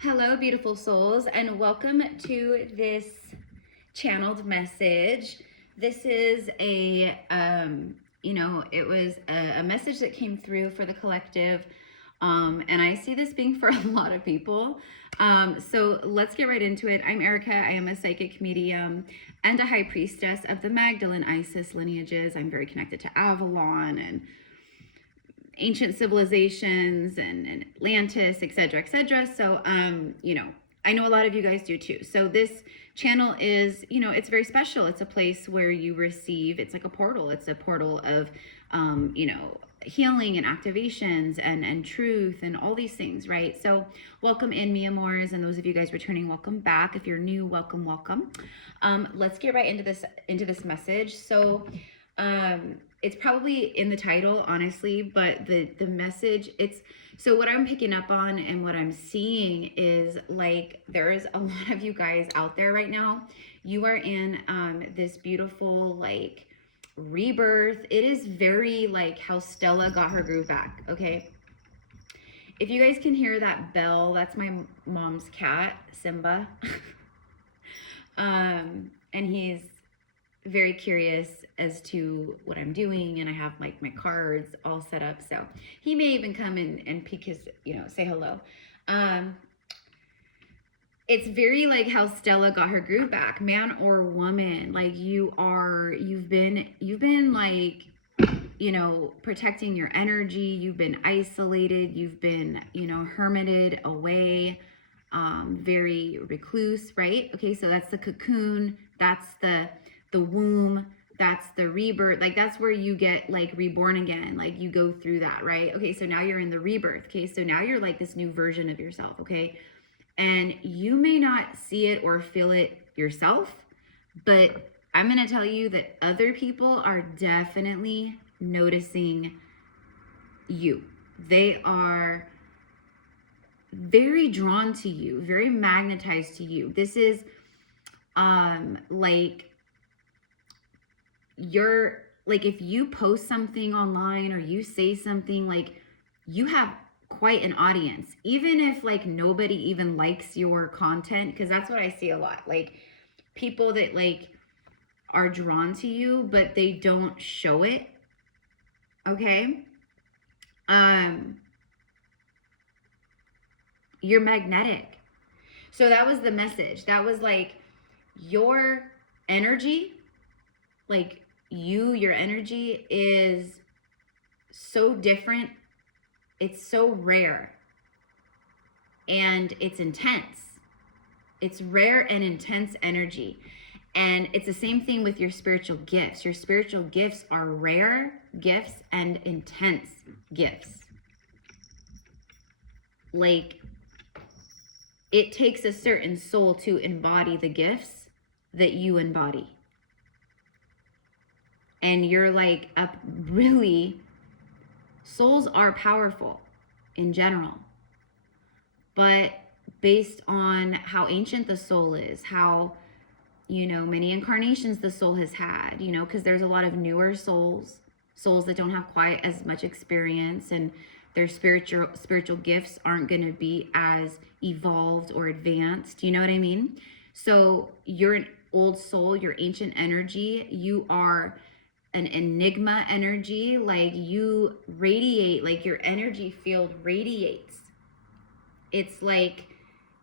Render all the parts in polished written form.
Hello, beautiful souls, and welcome to this channeled message. This is a, it was a message that came through for the collective, and I see this being for a lot of people. So let's get right into it. I'm Erica. I am a psychic medium and a high priestess of the Magdalene Isis lineages. I'm very connected to Avalon and ancient civilizations and Atlantis, etc., etc. So, I know a lot of you guys do too. So this channel is, it's very special. It's a place where you receive, it's like a portal. It's a portal of, healing and activations and truth and all these things, right? So welcome in, mi amores, and those of you guys returning, welcome back. If you're new, welcome, welcome. Let's get right into this message. So, it's probably in the title, honestly, but the message, so what I'm picking up on and what I'm seeing is like there's a lot of you guys out there right now. You are in this beautiful like rebirth. It is very like how Stella got her groove back, okay? If you guys can hear that bell, that's my mom's cat, Simba. And he's very curious as to what I'm doing, and I have like my cards all set up, so he may even come in and peek his, say hello. It's very like how Stella got her groove back, man or woman. Like you've been like, protecting your energy. You've been isolated. You've been, hermited away, very recluse, right? Okay, so that's the cocoon. That's the womb, that's the rebirth. Like that's where you get like reborn again. Like you go through that, right? Okay, so now you're in the rebirth. Okay, so now you're like this new version of yourself. Okay, and you may not see it or feel it yourself, but I'm gonna tell you that other people are definitely noticing you. They are very drawn to you, very magnetized to you. This is like you're like, if you post something online or you say something, like you have quite an audience, even if like nobody even likes your content, because that's what I see a lot, like people that like are drawn to you but they don't show it. Okay, you're magnetic. So that was the message. That was like your energy, like your energy is so different. It's so rare and it's intense. It's rare and intense energy. And it's the same thing with your spiritual gifts. Your spiritual gifts are rare gifts and intense gifts. Like it takes a certain soul to embody the gifts that you embody. And you're like really, souls are powerful in general, but based on how ancient the soul is, how, many incarnations the soul has had, because there's a lot of newer souls that don't have quite as much experience, and their spiritual gifts aren't going to be as evolved or advanced. You know what I mean? So you're an old soul, you're ancient energy, you are an enigma energy. Like you radiate, like your energy field radiates. It's like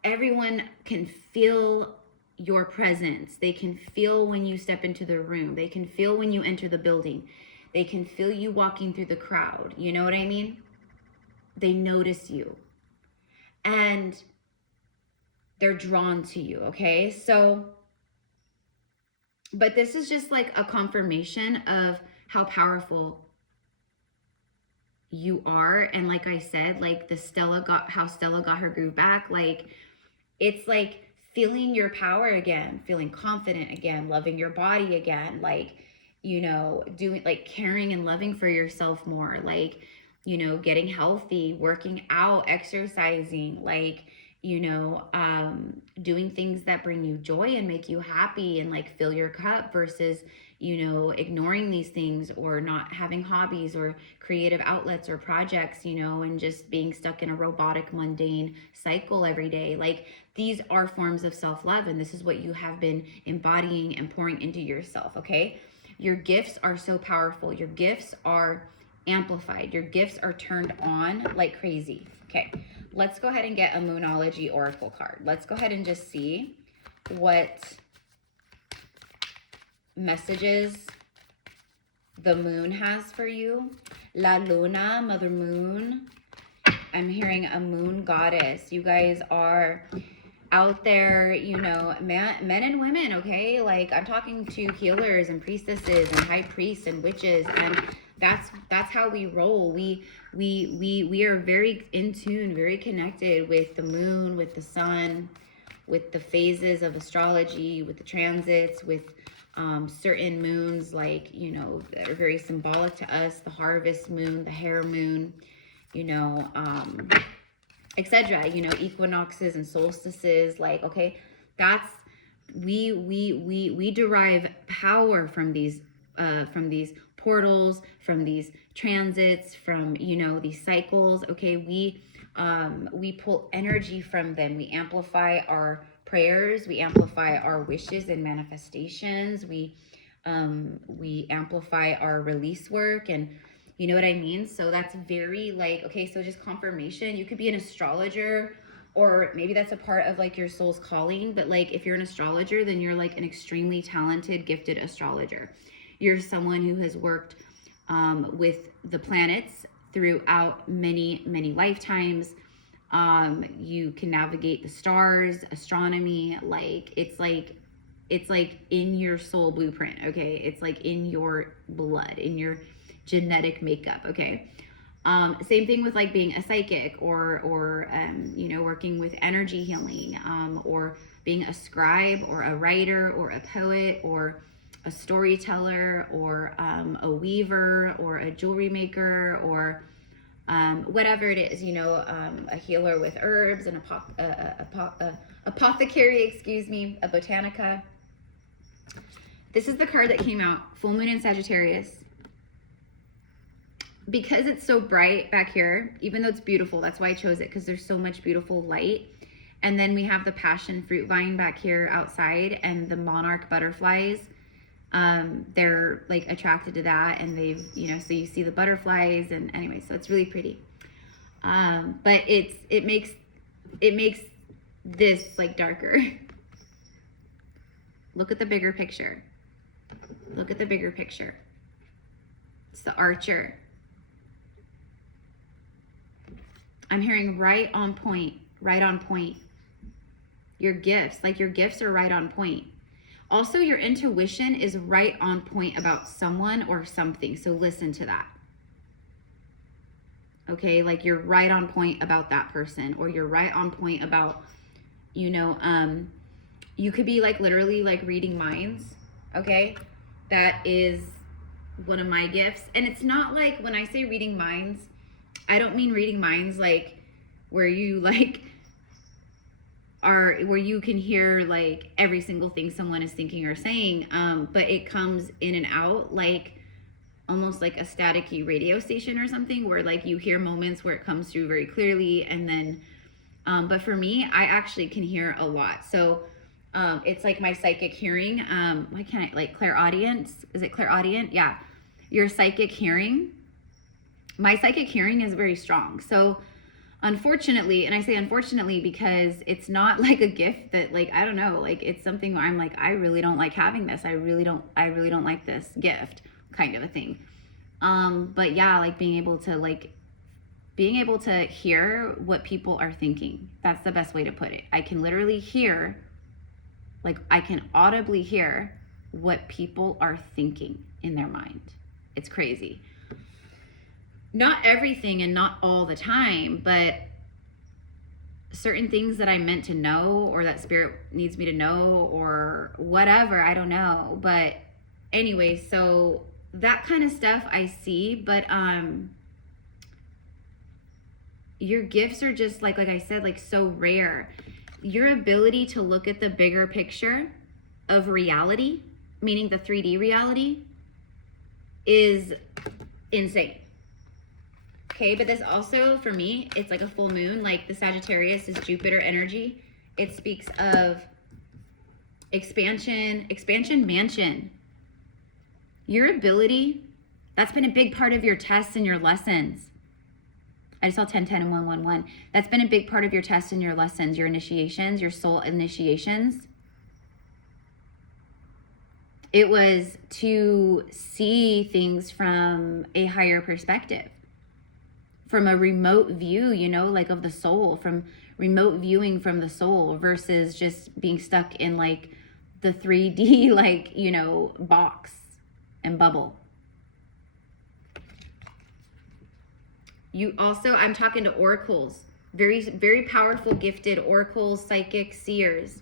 everyone can feel your presence. They can feel when you step into the room. They can feel when you enter the building. They can feel you walking through the crowd. You know what I mean? They notice you and they're drawn to you. Okay, so but this is just like a confirmation of how powerful you are. And like I said, like how Stella got her groove back. Like it's like feeling your power again, feeling confident again, loving your body again, like, doing like caring and loving for yourself more, like, getting healthy, working out, exercising, like, doing things that bring you joy and make you happy and like fill your cup versus, you know, ignoring these things or not having hobbies or creative outlets or projects, you know, and just being stuck in a robotic, mundane cycle every day. Like, these are forms of self-love, and this is what you have been embodying and pouring into yourself, okay? Your gifts are so powerful. Your gifts are amplified. Your gifts are turned on like crazy. Okay, let's go ahead and get a Moonology Oracle card. Let's go ahead and just see what messages the moon has for you. La Luna, Mother Moon. I'm hearing a moon goddess. You guys are out there, you know, men and women, okay? Like, I'm talking to healers and priestesses and high priests and witches, and that's how we roll. We are very in tune, very connected with the moon, with the sun, with the phases of astrology, with the transits, with certain moons, like, you know, that are very symbolic to us, the harvest moon, the hare moon, you know, etc. You know, equinoxes and solstices. Like, okay, that's we derive power from these portals, from these transits, from, you know, these cycles. Okay, we pull energy from them. We amplify our prayers, we amplify our wishes and manifestations, we amplify our release work, and you know what I mean? So that's very, like, okay, so just confirmation. You could be an astrologer, or maybe that's a part of like your soul's calling, but like, if you're an astrologer, then you're like an extremely talented, gifted astrologer. You're someone who has worked with the planets throughout many lifetimes. You can navigate the stars, astronomy. Like, it's like in your soul blueprint, okay? It's like in your blood, in your genetic makeup, okay? Same thing with like being a psychic, or you know, working with energy healing, or being a scribe or a writer or a poet or a storyteller, or a weaver or a jewelry maker, or whatever it is, you know, a healer with herbs, an apothecary, excuse me, a botanica. This is the card that came out, full moon in Sagittarius. Because it's so bright back here, even though it's beautiful, that's why I chose it, because there's so much beautiful light. And then we have the passion fruit vine back here outside, and the monarch butterflies. They're like attracted to that, and they've, you know, so you see the butterflies, and anyway, so it's really pretty. But it makes this like darker. Look at the bigger picture. Look at the bigger picture. It's the archer. I'm hearing right on point, right on point. Your gifts, like your gifts are right on point. Also, your intuition is right on point about someone or something. So listen to that. Okay, like you're right on point about that person, or you're right on point about, you know, you could be like literally like reading minds. Okay, that is one of my gifts. And it's not like, when I say reading minds, I don't mean reading minds like where you like where you can hear like every single thing someone is thinking or saying, but it comes in and out like almost like a staticky radio station or something, where like you hear moments where it comes through very clearly, and then but for me, I actually can hear a lot. So it's like my psychic hearing. Why can't I, like, clairaudience? Is it clairaudient? Yeah, your psychic hearing. My psychic hearing is very strong. So unfortunately, and I say unfortunately because it's not like a gift that, like, I don't know, like it's something where I'm like, I really don't like having this. I really don't like this gift, kind of a thing. But yeah, like being able to hear what people are thinking. That's the best way to put it. I can literally hear, like I can audibly hear what people are thinking in their mind. It's crazy. Not everything and not all the time, but certain things that I'm meant to know, or that spirit needs me to know, or whatever, I don't know. But anyway, so that kind of stuff I see, but your gifts are just like I said, like so rare. Your ability to look at the bigger picture of reality meaning the 3D reality, is insane. Okay, but this also, for me, it's like a full moon. Like the Sagittarius is Jupiter energy. It speaks of expansion, mansion. Your ability, that's been a big part of your tests and your lessons. I just saw 10, 10, and 1, 1, 1. That's been a big part of your tests and your lessons, your initiations, your soul initiations. It was to see things from a higher perspective, from a remote view, you know, like of the soul, from remote viewing from the soul versus just being stuck in like the 3D, like, you know, box and bubble. You also, I'm talking to oracles, very, very powerful, gifted oracles, psychic, seers.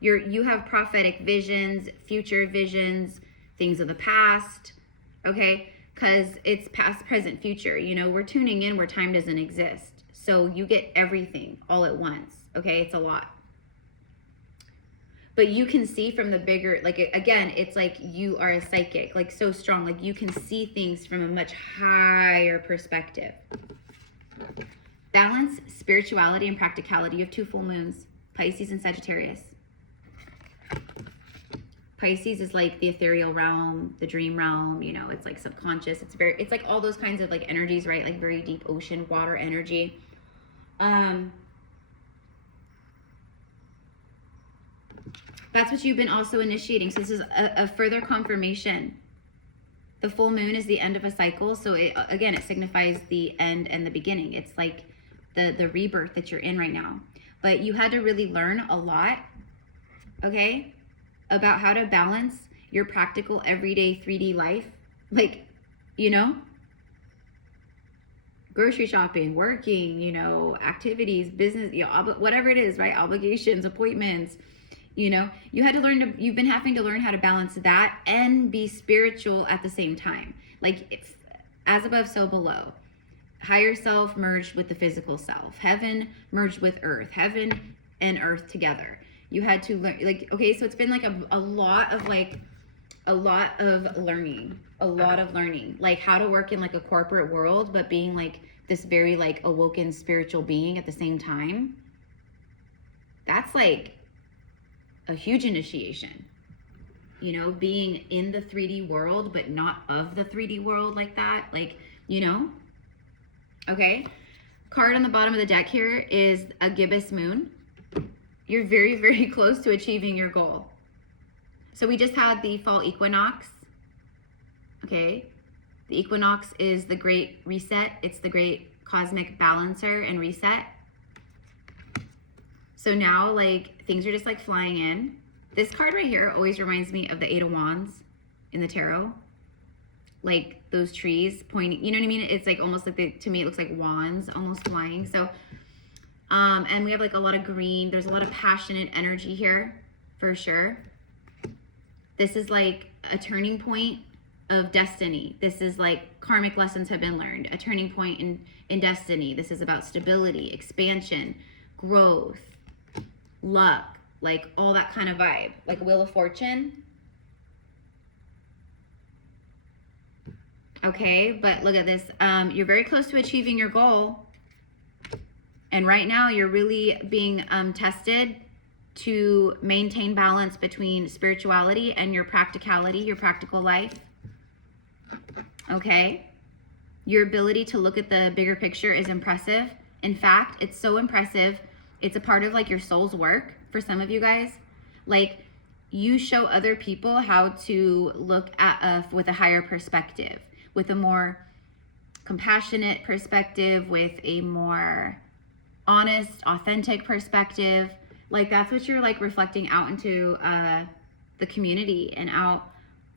You have prophetic visions, future visions, things of the past, okay? Because it's past, present, future. You know, we're tuning in where time doesn't exist. So you get everything all at once, okay? It's a lot. But you can see from the bigger, like, again, it's like you are a psychic, like so strong. Like you can see things from a much higher perspective. Balance, spirituality, and practicality. You have 2 full moons, Pisces and Sagittarius. Pisces is like the ethereal realm, the dream realm, you know, it's like subconscious. It's like all those kinds of like energies, right? Like very deep ocean, water energy. That's what you've been also initiating. So this is a further confirmation. The full moon is the end of a cycle. So it, again, it signifies the end and the beginning. It's like the rebirth that you're in right now. But you had to really learn a lot, okay, about how to balance your practical everyday 3D life. Like, you know, grocery shopping, working, you know, activities, business, you know, whatever it is, right? Obligations, appointments. You know, you've been having to learn how to balance that and be spiritual at the same time. Like it's as above, so below. Higher self merged with the physical self. Heaven merged with earth. Heaven and earth together. You had to learn, like, okay, so it's been like a lot of learning, like how to work in like a corporate world, but being like this very like awoken spiritual being at the same time. That's like a huge initiation, you know, being in the 3D world, but not of the 3D world like that, like, you know, okay. Card on the bottom of the deck here is a gibbous moon. You're very, very close to achieving your goal. So we just had the fall equinox, okay. The equinox is the great reset. It's the great cosmic balancer and reset. So now, like, things are just, like, flying in. This card right here always reminds me of the 8 of Wands in the tarot. Like, those trees pointing, you know what I mean? It's, like, almost like, to me, it looks like wands almost flying. So, and we have, like, a lot of green. There's a lot of passionate energy here, for sure. This is, like, a turning point of destiny. This is, like, karmic lessons have been learned. A turning point in destiny. This is about stability, expansion, growth, luck, like all that kind of vibe, like Wheel of Fortune. Okay, but look at this. You're very close to achieving your goal. And right now you're really being tested to maintain balance between spirituality and your practicality, your practical life. Okay. Your ability to look at the bigger picture is impressive. In fact, it's so impressive. It's a part of like your soul's work for some of you guys. Like you show other people how to look at with a higher perspective, with a more compassionate perspective, with a more honest, authentic perspective. Like that's what you're like reflecting out into the community and out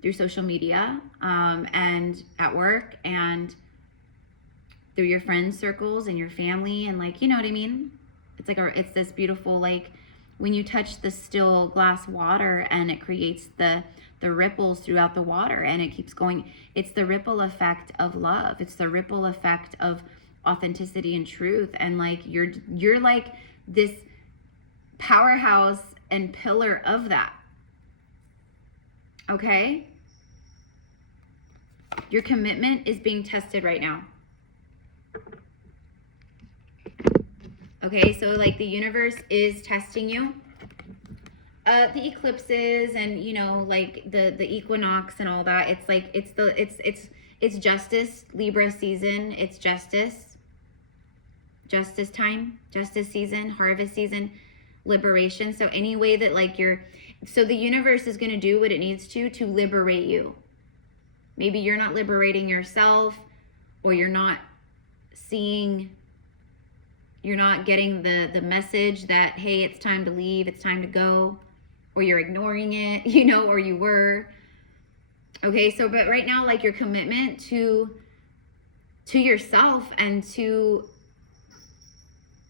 through social media and at work and through your friend circles and your family and like, you know what I mean? It's like it's this beautiful, like when you touch the still glass water and it creates the ripples throughout the water and it keeps going. It's the ripple effect of love. It's the ripple effect of authenticity and truth. And like you're like this powerhouse and pillar of that. Okay? Your commitment is being tested right now. Okay, so like the universe is testing you. The eclipses and, you know, like the equinox and all that, it's like it's justice, Libra season. It's justice time, justice season, harvest season, liberation. So any way that like so the universe is going to do what it needs to liberate you. Maybe you're not liberating yourself, or you're not seeing, you're not getting the message that, hey, it's time to leave, it's time to go, or you're ignoring it, you know, or you were. Okay, so but right now, like your commitment to yourself and to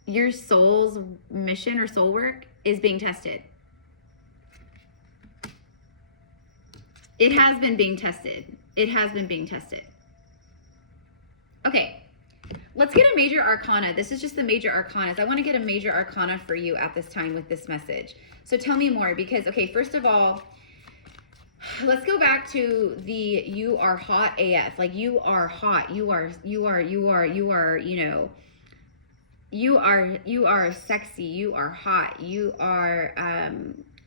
your soul's mission or soul work is being tested. It has been being tested. It has been being tested. Okay, let's get a major arcana. This is just the major arcanas. I want to get a major arcana for you at this time with this message. So tell me more, because, okay, first of all, let's go back to the you are hot AF. Like you are hot. You are, you know, you are sexy. You are hot. You are,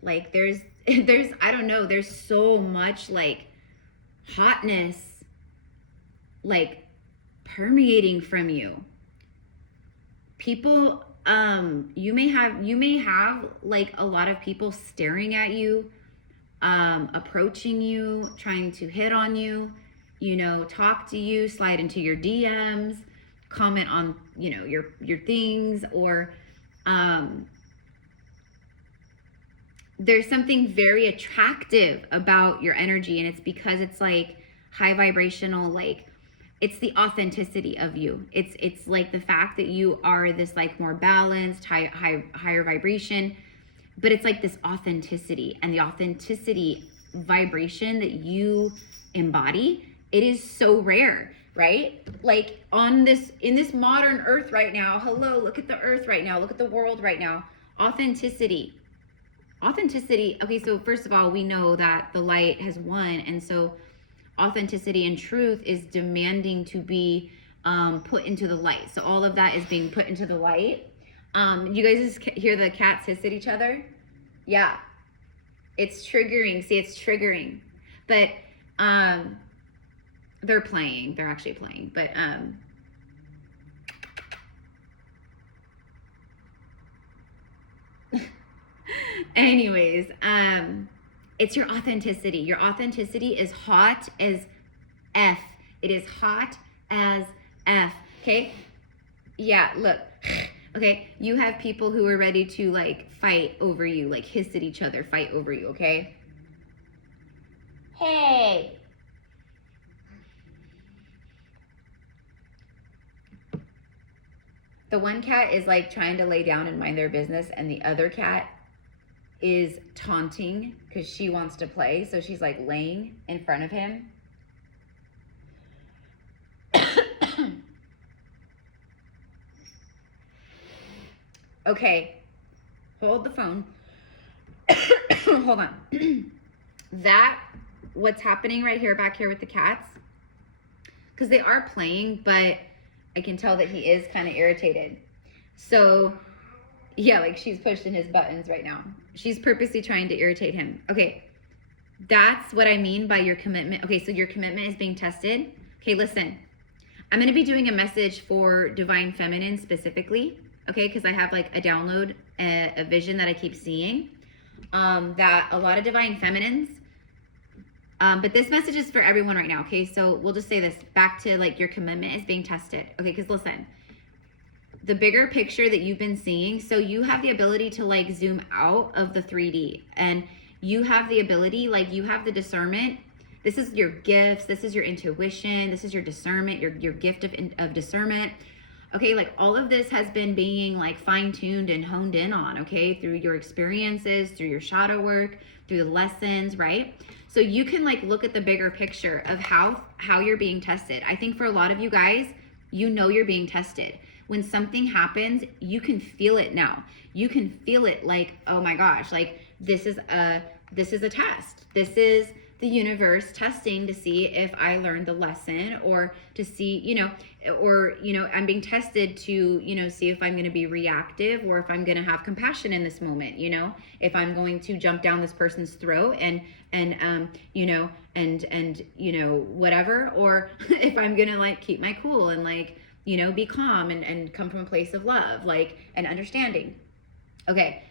like there's, I don't know, there's so much like hotness, like permeating from you. People, you may have like a lot of people staring at you, approaching you, trying to hit on you, you know, talk to you, slide into your DMs, comment on, you know, your things, or there's something very attractive about your energy, and it's because it's like high vibrational, like it's the authenticity of you. It's like the fact that you are this like more balanced, higher vibration, but it's like this authenticity, and the authenticity vibration that you embody, it is so rare, right? Like in this modern earth right now, hello, look at the earth right now, look at the world right now. Authenticity. Okay, so first of all, we know that the light has won, and so authenticity and truth is demanding to be put into the light. So all of that is being put into the light. You guys just hear the cats hiss at each other? Yeah, it's triggering. See, it's triggering, but they're actually playing, but anyways, it's your authenticity. Your authenticity is hot as F. It is hot as F. Okay? Yeah, look. Okay? You have people who are ready to like fight over you, like hiss at each other, fight over you, okay? Hey. The one cat is like trying to lay down and mind their business, and the other cat is taunting because she wants to play. So she's like laying in front of him. Okay, hold the phone. Hold on. What's happening right here, back here with the cats, because they are playing, but I can tell that he is kind of irritated. So yeah, like she's pushing his buttons right now. She's purposely trying to irritate him. Okay, that's what I mean by your commitment. Okay, so your commitment is being tested. Okay, listen, I'm going to be doing a message for Divine Feminine specifically, okay, because I have like a download, a vision that I keep seeing, that a lot of Divine Feminines, but this message is for everyone right now, okay? So we'll just say this, back to like your commitment is being tested, okay? Because listen, the bigger picture that you've been seeing, so you have the ability to like zoom out of the 3D, and you have the ability, like you have the discernment. This is your gifts, this is your intuition, this is your discernment, your gift of discernment. Okay, like all of this has been being like fine-tuned and honed in on, okay, through your experiences, through your shadow work, through the lessons, right? So you can like look at the bigger picture of how you're being tested. I think for a lot of you guys, you know you're being tested. When something happens, you can feel it now. You can feel it like, oh my gosh, like this is a test. This is the universe testing to see if I learned the lesson, or to see, you know, or, you know, I'm being tested to, you know, see if I'm going to be reactive or if I'm going to have compassion in this moment, you know, if I'm going to jump down this person's throat and you know, and, you know, whatever, or if I'm going to like keep my cool and like, you know, be calm and come from a place of love, like, and understanding. Okay.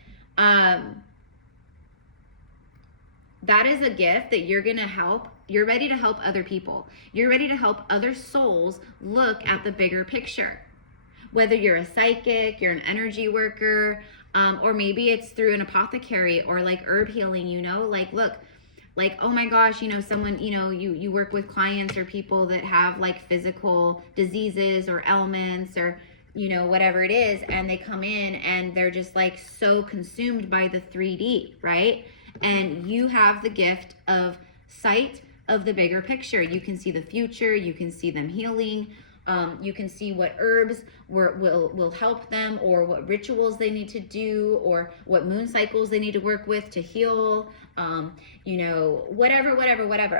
That is a gift that you're going to help. You're ready to help other people. You're ready to help other souls look at the bigger picture. Whether you're a psychic, you're an energy worker, or maybe it's through an apothecary or like herb healing, you know, like, look, like, oh my gosh, you know, someone, you know, you work with clients or people that have like physical diseases or ailments or, you know, whatever it is, and they come in and they're just like so consumed by the 3D, right? And you have the gift of sight of the bigger picture. You can see the future, you can see them healing, you can see what herbs will help them, or what rituals they need to do, or what moon cycles they need to work with to heal, you know, whatever,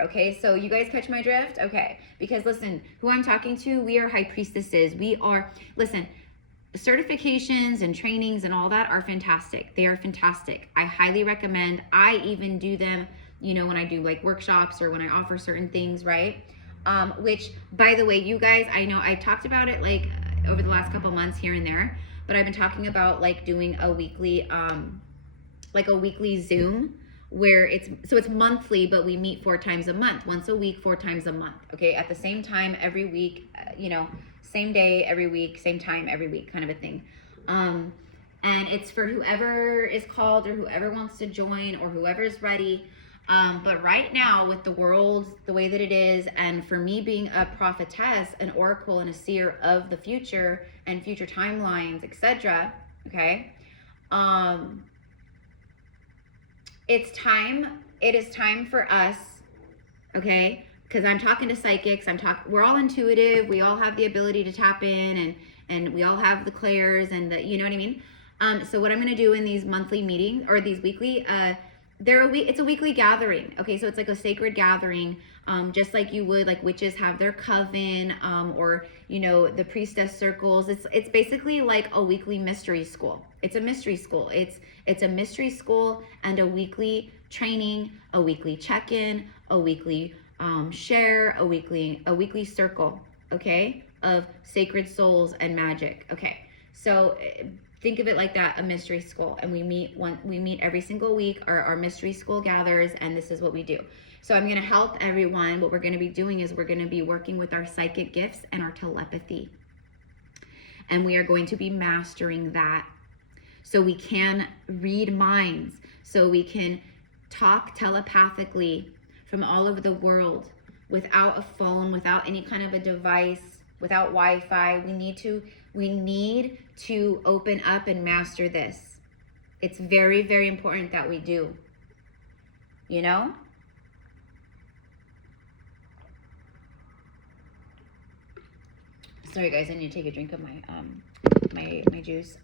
okay? So you guys catch my drift? Okay, because listen, who I'm talking to, we are high priestesses. We are, listen, certifications and trainings and all that are fantastic. They are fantastic. I highly recommend. I even do them, you know, when I do like workshops or when I offer certain things, right? Which, by the way, you guys, I know I've talked about it like over the last couple months here and there, but I've been talking about like doing a weekly, like a weekly Zoom where it's monthly, but we meet 4 times a month, once a week, 4 times a month. Okay. At the same time every week, you know, same day every week, same time every week, kind of a thing. And it's for whoever is called or whoever wants to join or whoever's ready. But right now with the world the way that it is, and for me being a prophetess, an oracle and a seer of the future and future timelines, etc., okay, it is time for us, okay, because I'm talking to psychics, we're all intuitive, we all have the ability to tap in, and we all have the clairs and the, you know what I mean? So what I'm going to do in these monthly meetings, or these weekly, it's a weekly gathering. Okay, so it's like a sacred gathering, just like you would, like witches have their coven, or, you know, the priestess circles. It's basically like a weekly mystery school. It's a mystery school. It's a mystery school and a weekly training, a weekly check-in, a weekly share, a weekly circle, okay, of sacred souls and magic. Okay, so think of it like that, a mystery school. And we meet every single week. Our mystery school gathers, and this is what we do. So I'm going to help everyone. What we're going to be doing is we're going to be working with our psychic gifts and our telepathy. And we are going to be mastering that. So we can read minds. So we can talk telepathically from all over the world without a phone, without any kind of a device, without Wi-Fi. We need to open up and master this. It's very, very important that we do, you know? Sorry guys, I need to take a drink of my my juice.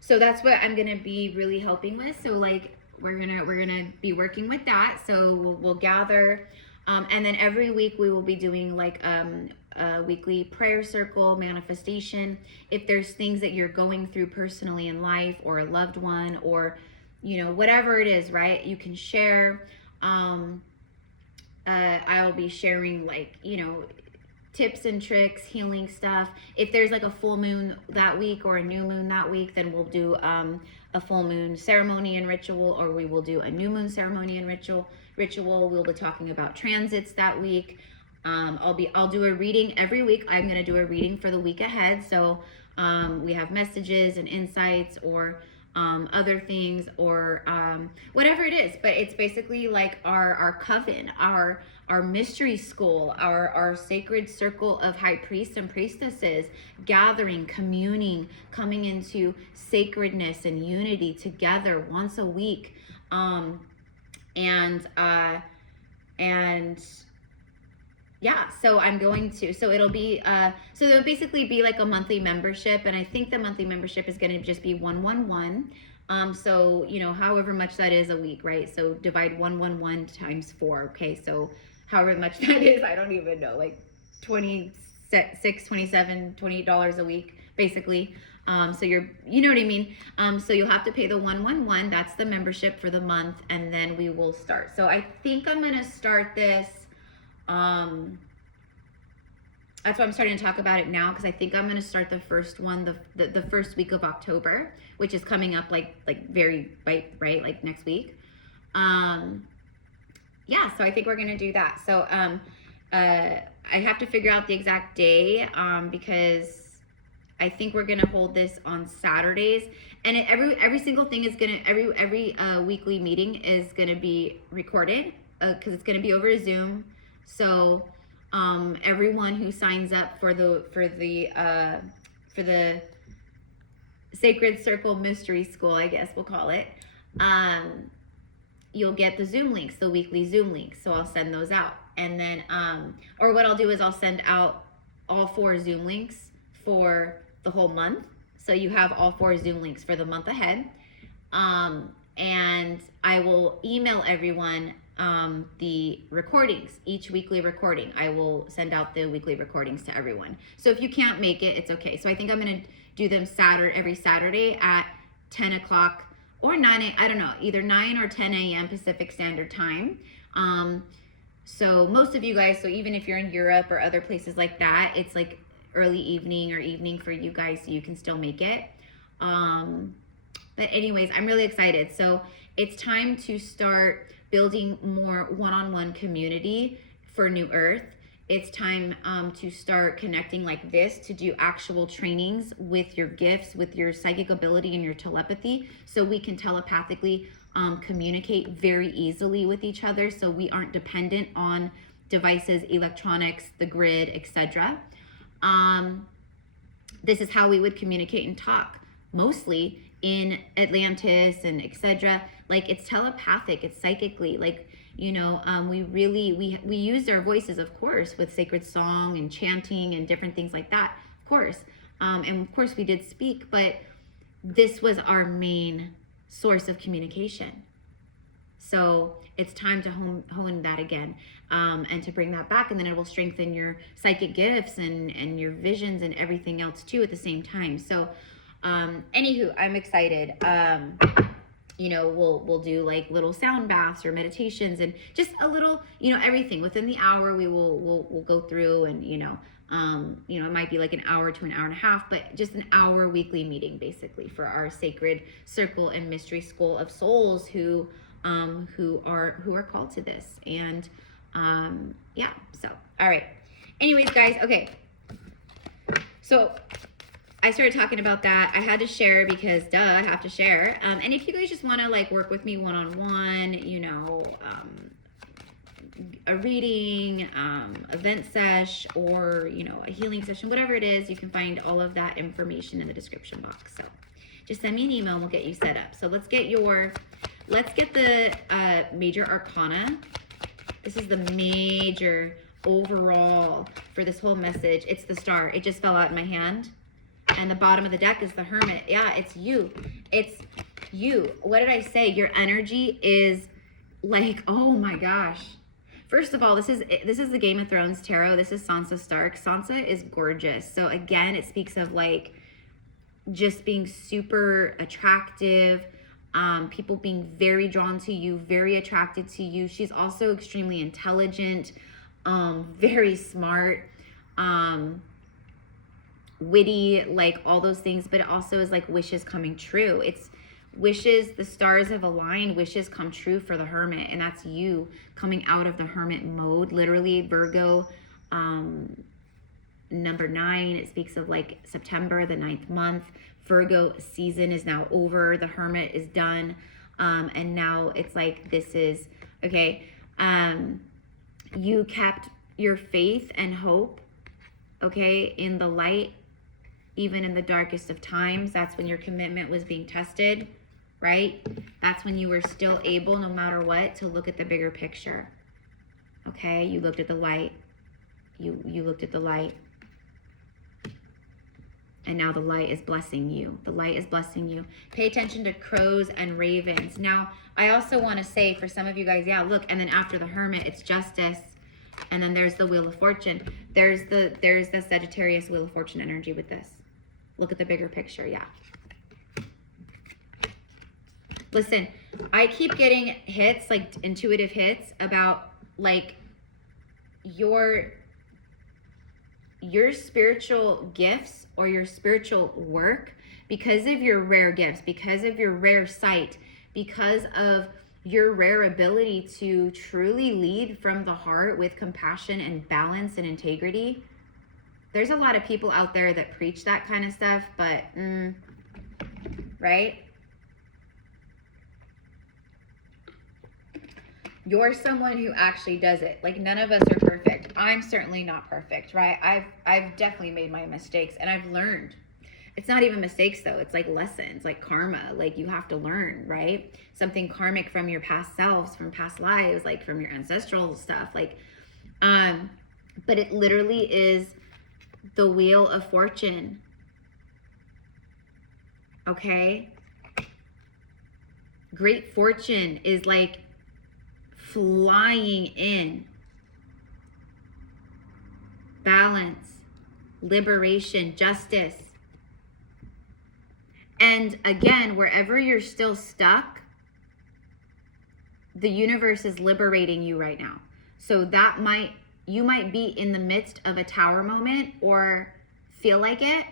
So that's what I'm gonna be really helping with. So like we're gonna be working with that. So we'll gather, and then every week we will be doing like a weekly prayer circle, manifestation. If there's things that you're going through personally in life, or a loved one, or, you know, whatever it is, right? You can share. I'll be sharing like, you know, tips and tricks, healing stuff. If there's like a full moon that week or a new moon that week, then we'll do a full moon ceremony and ritual, or we will do a new moon ceremony and ritual. We'll be talking about transits that week. I'll do a reading every week. I'm going to do a reading for the week ahead. So we have messages and insights, or other things, or whatever it is. But it's basically like our coven, our mystery school, our sacred circle of high priests and priestesses, gathering, communing, coming into sacredness and unity together once a week. And yeah, so I'm going to, so it'll be, so it'll basically be like a monthly membership, and I think the monthly membership is going to just be 111. So, you know, however much that is a week, right? So divide 111 times 4. Okay. So however much that is, I don't even know, like 26, 27, $28 a week, basically. So you know what I mean? So you'll have to pay the 111. That's the membership for the month. And then we will start. So I think I'm going to start this. That's why I'm starting to talk about it now, because I think I'm going to start the first one, the first week of October, which is coming up like very right, like next week. Yeah, so I think we're going to do that. So I have to figure out the exact day, because I think we're going to hold this on Saturdays, and every single thing is going to, every weekly meeting is going to be recorded, because it's going to be over Zoom. So everyone who signs up for the Sacred Circle Mystery School, I guess we'll call it, you'll get the Zoom links, the weekly Zoom links. So I'll send those out, and then or what I'll do is I'll send out all 4 Zoom links for the whole month, so you have all 4 Zoom links for the month ahead, and I will email everyone the recordings, each weekly recording. I will send out the weekly recordings to everyone. So if you can't make it, it's okay. So I think I'm going to do them every Saturday at 10 o'clock or 9, I don't know, either 9 or 10 a.m. Pacific Standard Time. So most of you guys, so even if you're in Europe or other places like that, it's like early evening or evening for you guys, so you can still make it. But anyways, I'm really excited. So it's time to start building more one-on-one community for New Earth. It's time to start connecting like this, to do actual trainings with your gifts, with your psychic ability and your telepathy, so we can telepathically communicate very easily with each other, so we aren't dependent on devices, electronics, the grid, etc. This is how we would communicate and talk, mostly in Atlantis and etc. Like, it's telepathic, it's psychically, like, you know, we used our voices, of course, with sacred song and chanting and different things like that, of course. And of course we did speak, but this was our main source of communication. So it's time to hone that again, and to bring that back, and then it will strengthen your psychic gifts and your visions and everything else too at the same time. So anywho, I'm excited. You know, we'll do like little sound baths or meditations, and just a little, you know, everything within the hour. We'll go through, and you know, it might be like an hour to an hour and a half, but just an hour weekly meeting basically for our Sacred Circle and Mystery School of Souls who are called to this. And yeah, so all right. Anyways, guys, okay. So I started talking about that. I had to share because duh, I have to share. And if you guys just want to like work with me one-on-one, you know, a reading, event sesh, or, you know, a healing session, whatever it is, you can find all of that information in the description box. So just send me an email and we'll get you set up. So let's get the major arcana. This is the major overall for this whole message. It's the Star. It just fell out in my hand. And the bottom of the deck is the Hermit. Yeah, it's you. It's you. What did I say? Your energy is like, oh my gosh. First of all, this is the Game of Thrones tarot. This is Sansa Stark. Sansa is gorgeous. So again, it speaks of like just being super attractive, people being very drawn to you, very attracted to you. She's also extremely intelligent, very smart, witty, like all those things, but it also is like wishes coming true. It's wishes, the stars have aligned, wishes come true for the Hermit, and that's you coming out of the Hermit mode. Literally, Virgo, number 9, it speaks of like September, the 9th month. Virgo season is now over, the Hermit is done, and now it's like, this is okay. You kept your faith and hope, okay, in the light, even in the darkest of times. That's when your commitment was being tested, right? That's when you were still able, no matter what, to look at the bigger picture. Okay, you looked at the light. You looked at the light. And now the light is blessing you. The light is blessing you. Pay attention to crows and ravens. Now, I also want to say for some of you guys, yeah, look, and then after the Hermit, it's Justice. And then there's the Wheel of Fortune. There's the Sagittarius Wheel of Fortune energy with this. Look at the bigger picture, yeah. Listen, I keep getting hits, like intuitive hits about like your spiritual gifts or your spiritual work, because of your rare gifts, because of your rare sight, because of your rare ability to truly lead from the heart with compassion and balance and integrity. There's a lot of people out there that preach that kind of stuff, but, right? You're someone who actually does it. Like, none of us are perfect. I'm certainly not perfect, right? I've definitely made my mistakes, and I've learned. It's not even mistakes though. It's like lessons, like karma. Like, you have to learn, right? Something karmic from your past selves, from past lives, like from your ancestral stuff. Like, but it literally is the Wheel of Fortune. Okay? Great fortune is like flying in. Balance, liberation, justice. And again, wherever you're still stuck, the universe is liberating you right now. So that you might be in the midst of a tower moment or feel like it.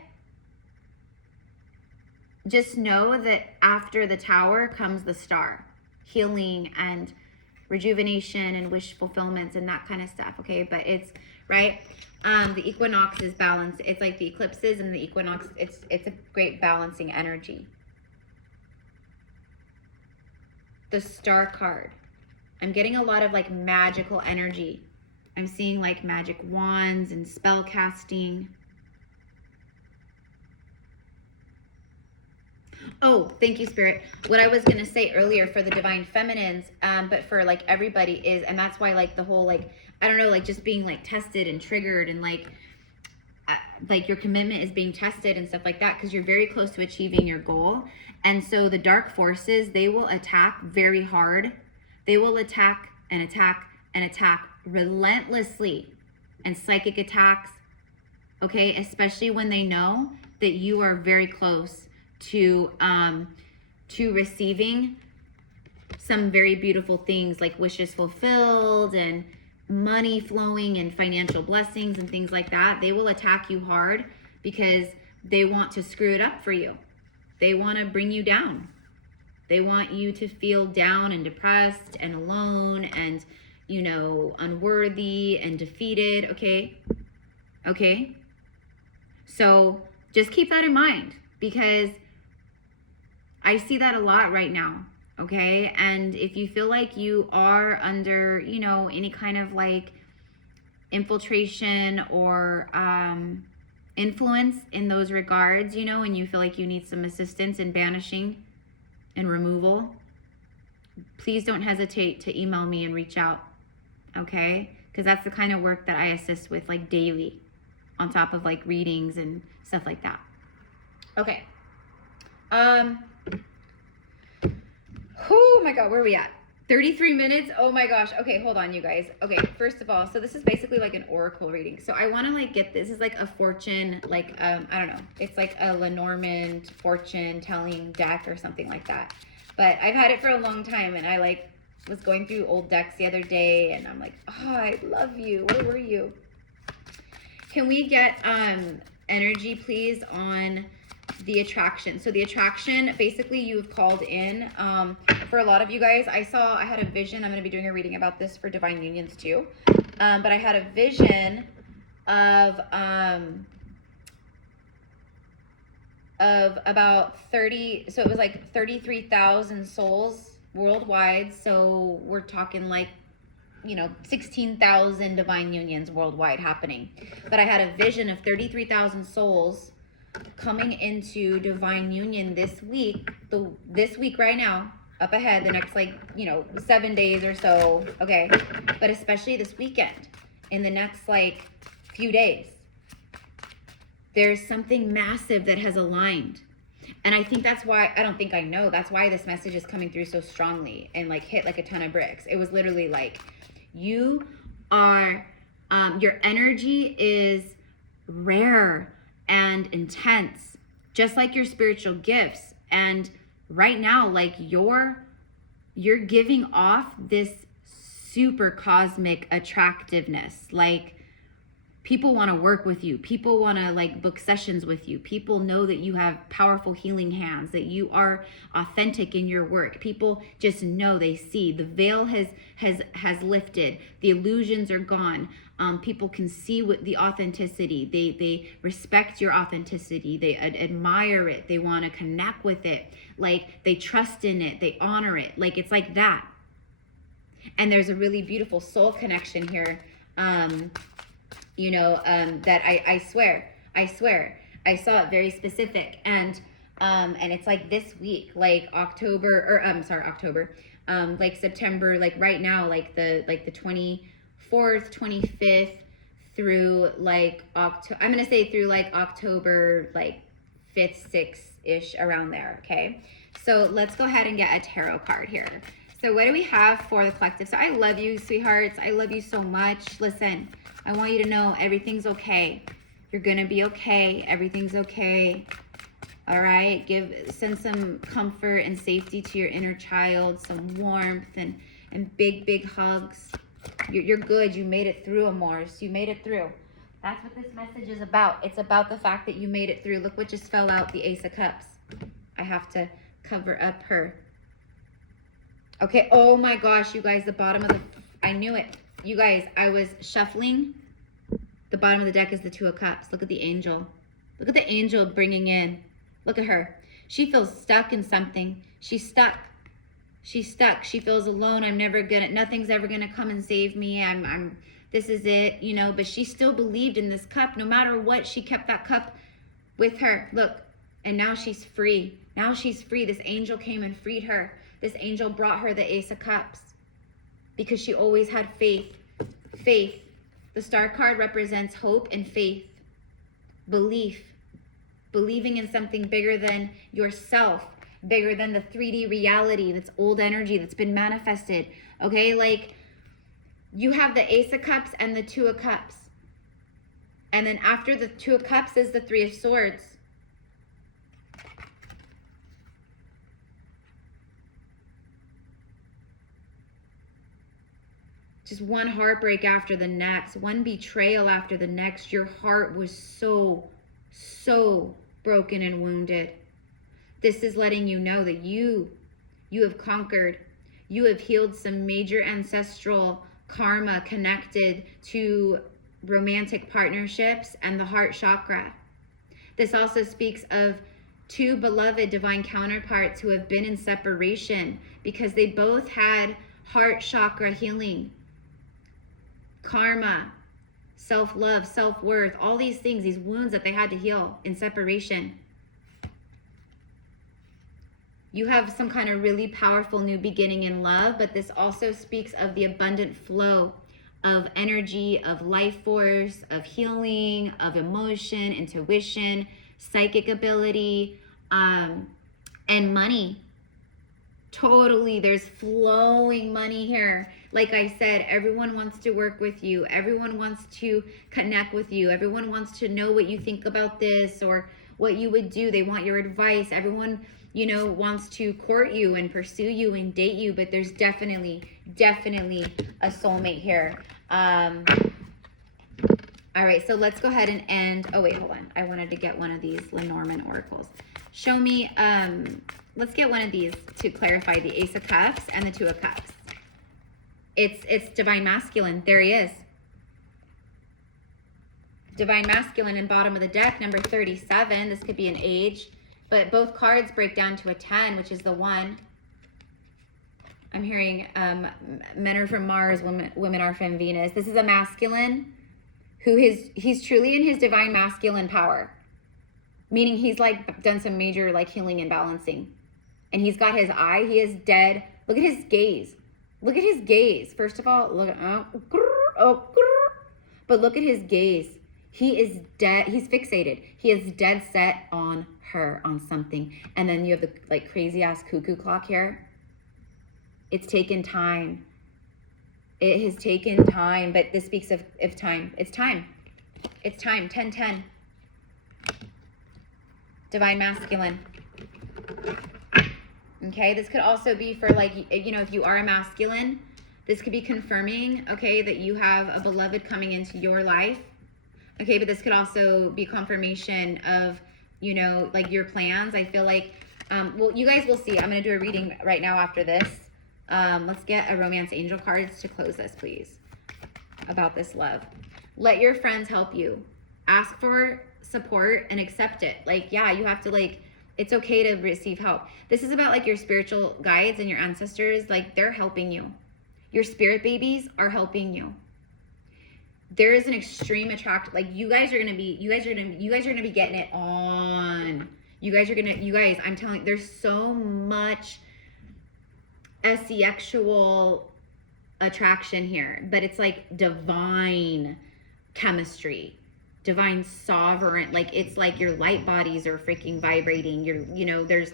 Just know that after the tower comes the star, healing and rejuvenation and wish fulfillments and that kind of stuff. Okay, but it's right. The equinox is balanced. It's like the eclipses and the equinox. It's a great balancing energy. The Star card. I'm getting a lot of like magical energy. I'm seeing like magic wands and spell casting. Oh, thank you, Spirit. What I was going to say earlier for the divine feminines, but for like everybody is, and that's why like the whole like, I don't know, like just being like tested and triggered and like your commitment is being tested and stuff like that, because you're very close to achieving your goal. And so the dark forces, they will attack very hard. They will attack and attack and attack relentlessly, and psychic attacks, okay? Especially when they know that you are very close to receiving some very beautiful things like wishes fulfilled and money flowing and financial blessings and things like that. They will attack you hard because they want to screw it up for you. They want to bring you down. They want you to feel down and depressed and alone and, you know, unworthy and defeated. Okay. So just keep that in mind, because I see that a lot right now. Okay. And if you feel like you are under, you know, any kind of like infiltration or influence in those regards, you know, and you feel like you need some assistance in banishing and removal, please don't hesitate to email me and reach out. Okay. Because that's the kind of work that I assist with like daily, on top of like readings and stuff like that. Okay. Oh my God, where are we at? 33 minutes. Oh my gosh. Okay, hold on, you guys. Okay, first of all, so this is basically like an oracle reading. So I want to like get this is like a fortune, like I don't know. It's like a Lenormand fortune telling deck or something like that. But I've had it for a long time, and I like was going through old decks the other day, and I'm like, oh, I love you. Where were you? Can we get energy, please, on the attraction? So the attraction, basically you've called in, for a lot of you guys, I had a vision. I'm going to be doing a reading about this for divine unions too. But I had a vision of about 30, so it was like 33,000 souls worldwide. So we're talking like, you know, 16,000 divine unions worldwide happening. But I had a vision of 33,000 souls coming into divine union this week, this week right now, up ahead, the next like, you know, 7 days or so. Okay. But especially this weekend, in the next like few days. There's something massive that has aligned. And I think that's why, I don't think I know, that's why this message is coming through so strongly and like hit like a ton of bricks. It was literally like, you are, your energy is rare and intense, just like your spiritual gifts. And right now, like you're giving off this super cosmic attractiveness. Like, people want to work with you. People want to like book sessions with you. People know that you have powerful healing hands, that you are authentic in your work. People just know, they see. The veil has lifted. The illusions are gone. People can see what the authenticity. They respect your authenticity. They admire it. They want to connect with it. Like, they trust in it. They honor it. Like, it's like that. And there's a really beautiful soul connection here. You know, that I swear, I saw it very specific. And it's like this week, like October, like September, like right now, like the 24th, 25th through like October, I'm going to say through like October, like 5th, 6th-ish, around there. Okay. So let's go ahead and get a tarot card here. So what do we have for the collective? So I love you, sweethearts. I love you so much. Listen, I want you to know everything's okay. You're going to be okay. Everything's okay. All right. Send some comfort and safety to your inner child, some warmth and big, big hugs. You're good. You made it through, Amores. You made it through. That's what this message is about. It's about the fact that you made it through. Look what just fell out, the Ace of Cups. I have to cover up her. Okay. Oh my gosh, you guys, the bottom of the, I knew it. You guys, I was shuffling. The bottom of the deck is the Two of Cups. Look at the angel. Look at the angel bringing in. Look at her. She feels stuck in something. She's stuck. She's stuck. She feels alone. Nothing's ever gonna come and save me. This is it, you know, but she still believed in this cup. No matter what, she kept that cup with her. Look, and now she's free. Now she's free. This angel came and freed her. This angel brought her the Ace of Cups because she always had faith. Faith. The star card represents hope and faith. Belief. Believing in something bigger than yourself, bigger than the 3D reality, that's old energy that's been manifested. Okay, like you have the Ace of Cups and the Two of Cups. And then after the Two of Cups is the Three of Swords. Just one heartbreak after the next, one betrayal after the next. Your heart was so broken and wounded. This is letting you know that you have conquered. You have healed some major ancestral karma connected to romantic partnerships and the heart chakra. This also speaks of two beloved divine counterparts who have been in separation because they both had heart chakra healing. Karma, self-love, self-worth, all these things, these wounds that they had to heal in separation. You have some kind of really powerful new beginning in love, but this also speaks of the abundant flow of energy, of life force, of healing, of emotion, intuition, psychic ability, and money. Totally, there's flowing money here. Like I said, everyone wants to work with you. Everyone wants to connect with you. Everyone wants to know what you think about this or what you would do. They want your advice. Everyone, you know, wants to court you and pursue you and date you, but there's definitely a soulmate here. All right, so let's go ahead and end. Oh wait, hold on. I wanted to get one of these Lenormand oracles. Show me, let's get one of these to clarify the Ace of Cups and the Two of Cups. It's Divine Masculine. There he is. Divine Masculine in bottom of the deck, number 37. This could be an age, but both cards break down to a 10, which is the 1. I'm hearing men are from Mars, women are from Venus. This is a masculine who he's truly in his divine masculine power, meaning he's like done some major like healing and balancing, and he's got his eye. He is dead. Look at his gaze. Look at his gaze. First of all, look at but look at his gaze. He is dead. He's fixated. He is dead set on her, on something. And then you have the like crazy ass cuckoo clock here. It's taken time. It has taken time, but this speaks of time. It's time. It's time. 10-10. Divine masculine. Okay, this could also be for like, you know, if you are a masculine, this could be confirming, okay, that you have a beloved coming into your life. Okay, but this could also be confirmation of, you know, like your plans. I feel like, well, you guys will see. I'm going to do a reading right now after this. Let's get a romance angel cards to close this, please, about this love. Let your friends help you. Ask for support and accept it. Like, yeah, you have to like, it's okay to receive help. This is about like your spiritual guides and your ancestors. Like, they're helping you. Your spirit babies are helping you. There is an extreme like you guys are going to be getting it on. You guys, I'm telling you, there's so much sexual attraction here, but it's like divine chemistry, divine sovereign, like it's like your light bodies are freaking vibrating. You know, there's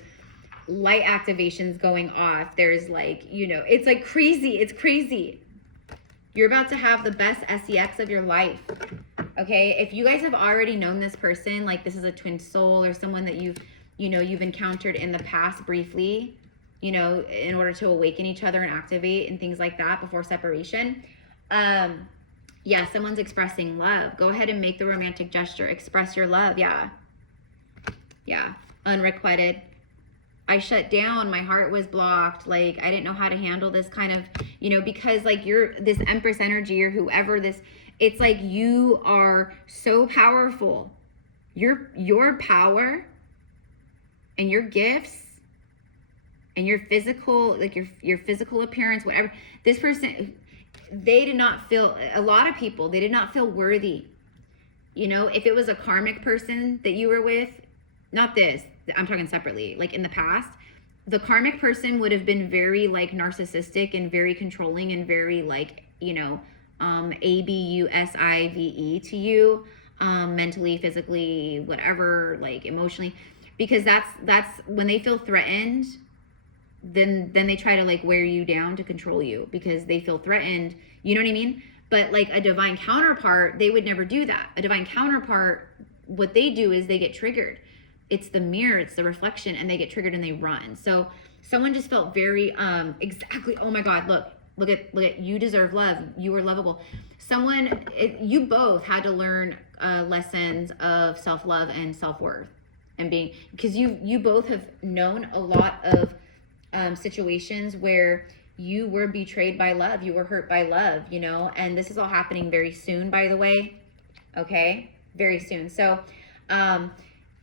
light activations going off. There's like, you know, it's like crazy. It's crazy. You're about to have the best sex of your life. Okay, if you guys have already known this person, like this is a twin soul or someone that you've encountered in the past briefly, you know, in order to awaken each other and activate and things like that before separation. Yeah, someone's expressing love. Go ahead and make the romantic gesture. Express your love. Yeah. Yeah. Unrequited. I shut down. My heart was blocked. Like, I didn't know how to handle this kind of, you know, because like you're this Empress energy or whoever this, it's like you are so powerful. Your power and your gifts and your physical, like your physical appearance, whatever, this person, they did not feel, a lot of people, they did not feel worthy. You know, if it was a karmic person that you were with, not this, I'm talking separately, like in the past, the karmic person would have been very like narcissistic and very controlling and very like, you know, abusive to you, mentally, physically, whatever, like emotionally, because that's when they feel threatened, then they try to like wear you down to control you because they feel threatened. You know what I mean? But like a divine counterpart, they would never do that. A divine counterpart, what they do is they get triggered. It's the mirror, it's the reflection, and they get triggered and they run. So someone just felt very, exactly, oh my God, look at, you deserve love. You are lovable. You both had to learn lessons of self-love and self-worth and being, because you both have known a lot of situations where you were betrayed by love, you were hurt by love, you know, and this is all happening very soon, by the way. Okay, very soon. So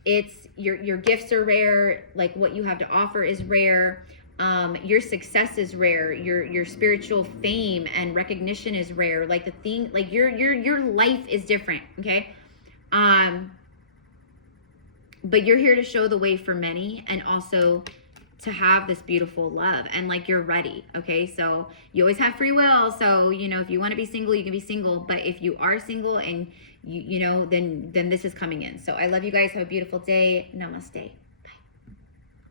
it's your gifts are rare, like what you have to offer is rare, your success is rare, your spiritual fame and recognition is rare, like the thing, like your life is different. Okay, but you're here to show the way for many, and also to have this beautiful love, and like you're ready. Okay, so you always have free will, so you know, if you want to be single, you can be single, but if you are single and you know, then this is coming in. So I love you guys. Have a beautiful day. Namaste.